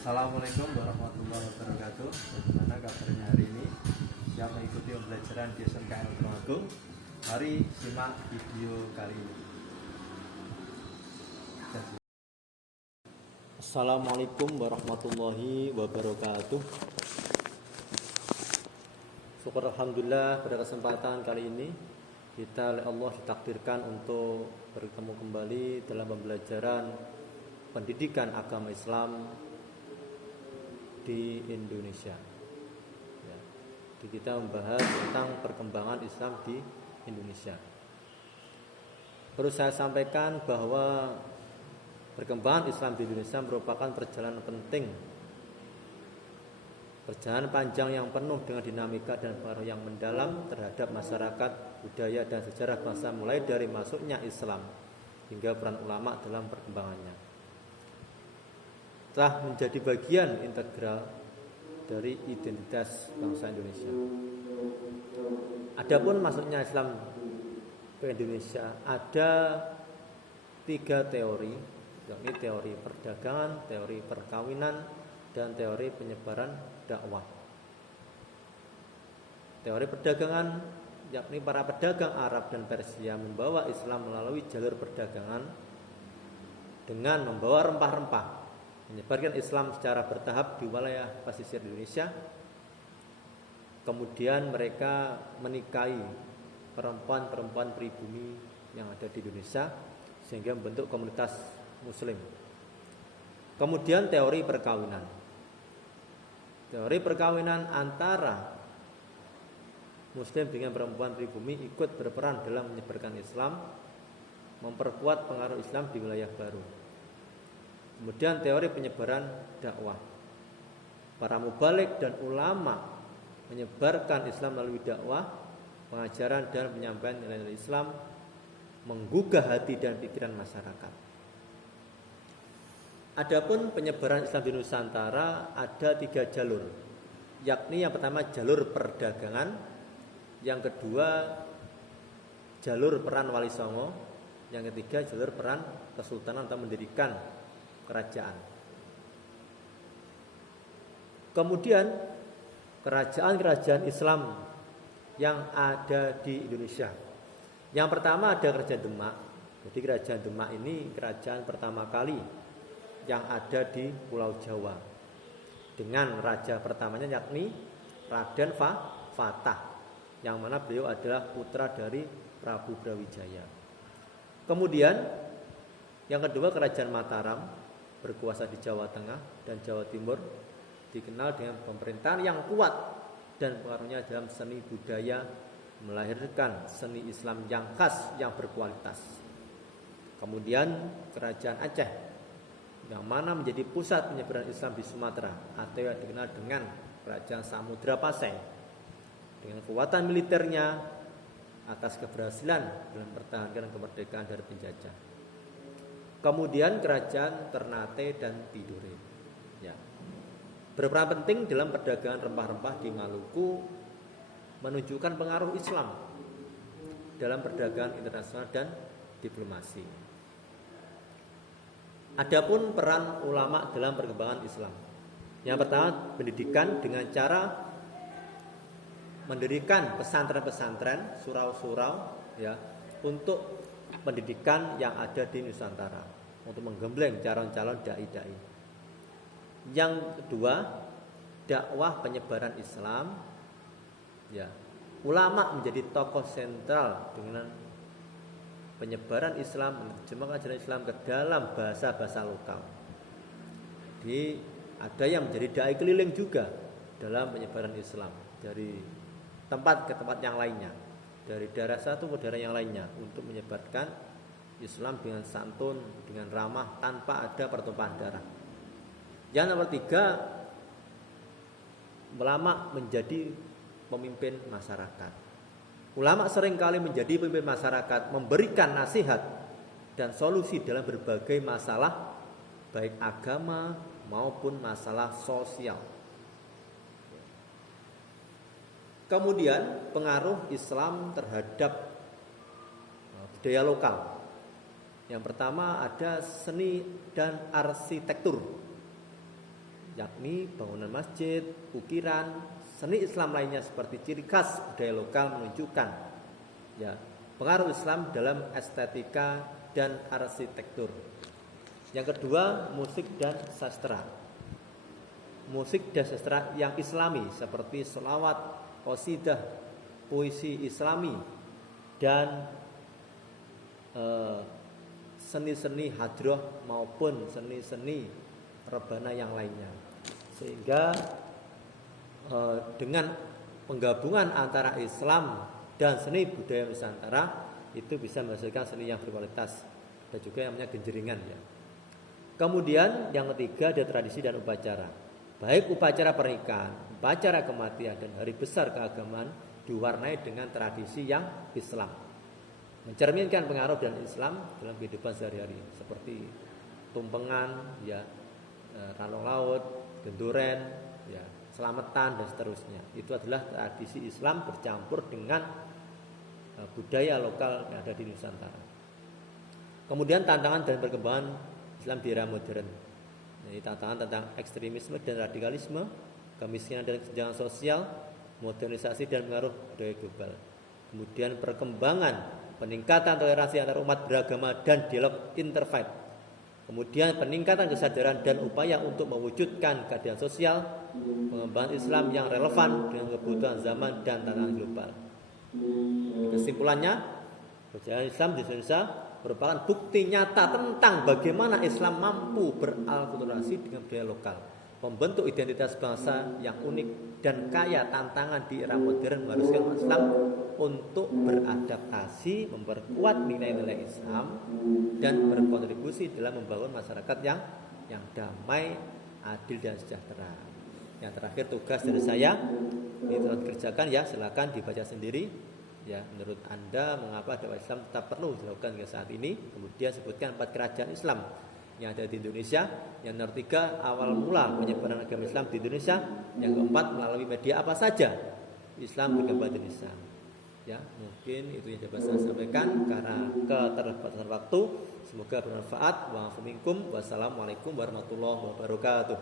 Assalamualaikum warahmatullahi wabarakatuh. Bagaimana kabarnya hari ini? Siap mengikuti pembelajaran di SMKN Tulungagung? Mari simak video kali ini. Assalamualaikum warahmatullahi wabarakatuh. Syukur alhamdulillah pada kesempatan kali ini kita oleh Allah ditakdirkan untuk bertemu kembali dalam pembelajaran pendidikan agama Islam di Indonesia. Jadi kita membahas tentang perkembangan Islam di Indonesia. Perlu saya sampaikan bahwa perkembangan Islam di Indonesia merupakan perjalanan penting, perjalanan panjang yang penuh dengan dinamika dan pengaruh yang mendalam terhadap masyarakat, budaya, dan sejarah bangsa, mulai dari masuknya Islam hingga peran ulama dalam perkembangannya. Telah menjadi bagian integral dari identitas bangsa Indonesia. Adapun masuknya Islam ke Indonesia ada 3 teori, yakni teori perdagangan, teori perkawinan, dan teori penyebaran dakwah. Teori perdagangan yakni para pedagang Arab dan Persia membawa Islam melalui jalur perdagangan dengan membawa rempah-rempah, menyebarkan Islam secara bertahap di wilayah pesisir Indonesia. Kemudian mereka menikahi perempuan-perempuan pribumi yang ada di Indonesia sehingga membentuk komunitas Muslim. Kemudian teori perkawinan. Teori perkawinan antara Muslim dengan perempuan pribumi ikut berperan dalam menyebarkan Islam, memperkuat pengaruh Islam di wilayah baru. Kemudian teori penyebaran dakwah. Para mubalik dan ulama menyebarkan Islam melalui dakwah, pengajaran dan penyampaian nilai-nilai Islam, menggugah hati dan pikiran masyarakat. Adapun penyebaran Islam di Nusantara ada 3 jalur, yakni yang pertama jalur perdagangan, yang kedua jalur peran Wali Songo, yang ketiga jalur peran kesultanan atau mendirikan kerajaan. Kemudian kerajaan-kerajaan Islam yang ada di Indonesia. Yang pertama ada Kerajaan Demak. Jadi Kerajaan Demak ini kerajaan pertama kali yang ada di Pulau Jawa, dengan raja pertamanya yakni Raden Fatah, yang mana beliau adalah putra dari Prabu Brawijaya. Kemudian yang kedua Kerajaan Mataram, berkuasa di Jawa Tengah dan Jawa Timur, dikenal dengan pemerintahan yang kuat dan pengaruhnya dalam seni budaya, melahirkan seni Islam yang khas yang berkualitas. Kemudian Kerajaan Aceh, yang mana menjadi pusat penyebaran Islam di Sumatera, atau yang dikenal dengan Kerajaan Samudra Pasai, dengan kekuatan militernya atas keberhasilan dalam mempertahankan kemerdekaan dari penjajah. Kemudian Kerajaan Ternate dan Tidore, berperan penting dalam perdagangan rempah-rempah di Maluku, menunjukkan pengaruh Islam dalam perdagangan internasional dan diplomasi. Adapun peran ulama dalam perkembangan Islam. Yang pertama, pendidikan dengan cara mendirikan pesantren-pesantren, surau-surau, untuk pendidikan yang ada di Nusantara, untuk menggembleng calon-calon dai-dai. Yang kedua, dakwah penyebaran Islam. Ulama menjadi tokoh sentral dengan penyebaran Islam, menerjemahkan ajaran Islam ke dalam bahasa-bahasa lokal. Jadi ada yang menjadi dai keliling juga dalam penyebaran Islam dari tempat ke tempat yang lainnya, dari daerah satu ke daerah yang lainnya, untuk menyebarkan Islam dengan santun, dengan ramah, tanpa ada pertumpahan darah. Yang nomor 3, ulama menjadi pemimpin masyarakat. Ulama seringkali menjadi pemimpin masyarakat, memberikan nasihat dan solusi dalam berbagai masalah, baik agama maupun masalah sosial. Kemudian pengaruh Islam terhadap budaya lokal. Yang pertama ada seni dan arsitektur. yakni bangunan masjid, ukiran, seni Islam lainnya seperti ciri khas budaya lokal menunjukkan ya pengaruh Islam dalam estetika dan arsitektur. Yang kedua, musik dan sastra. Musik dan sastra yang Islami seperti sholawat, qasidah, puisi Islami dan seni-seni hadroh maupun seni-seni rebana yang lainnya. Sehingga dengan penggabungan antara Islam dan seni budaya Nusantara itu bisa menghasilkan seni yang berkualitas dan juga yang namanya genjeringan ya. Kemudian yang ketiga ada tradisi dan upacara. Baik upacara pernikahan, upacara kematian dan hari besar keagamaan diwarnai dengan tradisi yang Islam. Mencerminkan pengaruh dan Islam dalam kehidupan sehari-hari seperti tumpengan, ya, ralong laut, genduren, ya, selamatan dan seterusnya. Itu adalah tradisi Islam bercampur dengan budaya lokal yang ada di Nusantara. Kemudian tantangan dan perkembangan Islam di era modern. Jadi tantangan tentang ekstremisme dan radikalisme, kemiskinan dan kesenjangan sosial, modernisasi dan pengaruh budaya global. Kemudian perkembangan peningkatan toleransi antar umat beragama dan dialog interfaith. Kemudian peningkatan kesadaran dan upaya untuk mewujudkan keadilan sosial, pengembangan Islam yang relevan dengan kebutuhan zaman dan tantangan global. Kesimpulannya, perjalanan Islam di Indonesia merupakan bukti nyata tentang bagaimana Islam mampu beralkulturasi dengan budaya lokal, membentuk identitas bangsa yang unik dan kaya. Tantangan di era modern mengharuskan umat Islam untuk beradaptasi, memperkuat nilai-nilai Islam dan berkontribusi dalam membangun masyarakat yang damai, adil dan sejahtera. Yang terakhir tugas dari saya ini telah dikerjakan ya, silakan dibaca sendiri. Ya, menurut Anda mengapa dakwah Islam tetap perlu dilakukan hingga saat ini? Kemudian sebutkan 4 kerajaan Islam yang ada di Indonesia. Yang nomor 3, awal mula penyebaran agama Islam di Indonesia. Yang keempat, melalui media apa saja Islam berkembang di Indonesia. Ya, mungkin itu yang dapat saya sampaikan karena keterbatasan waktu. Semoga bermanfaat. Wassalamualaikum warahmatullahi wabarakatuh.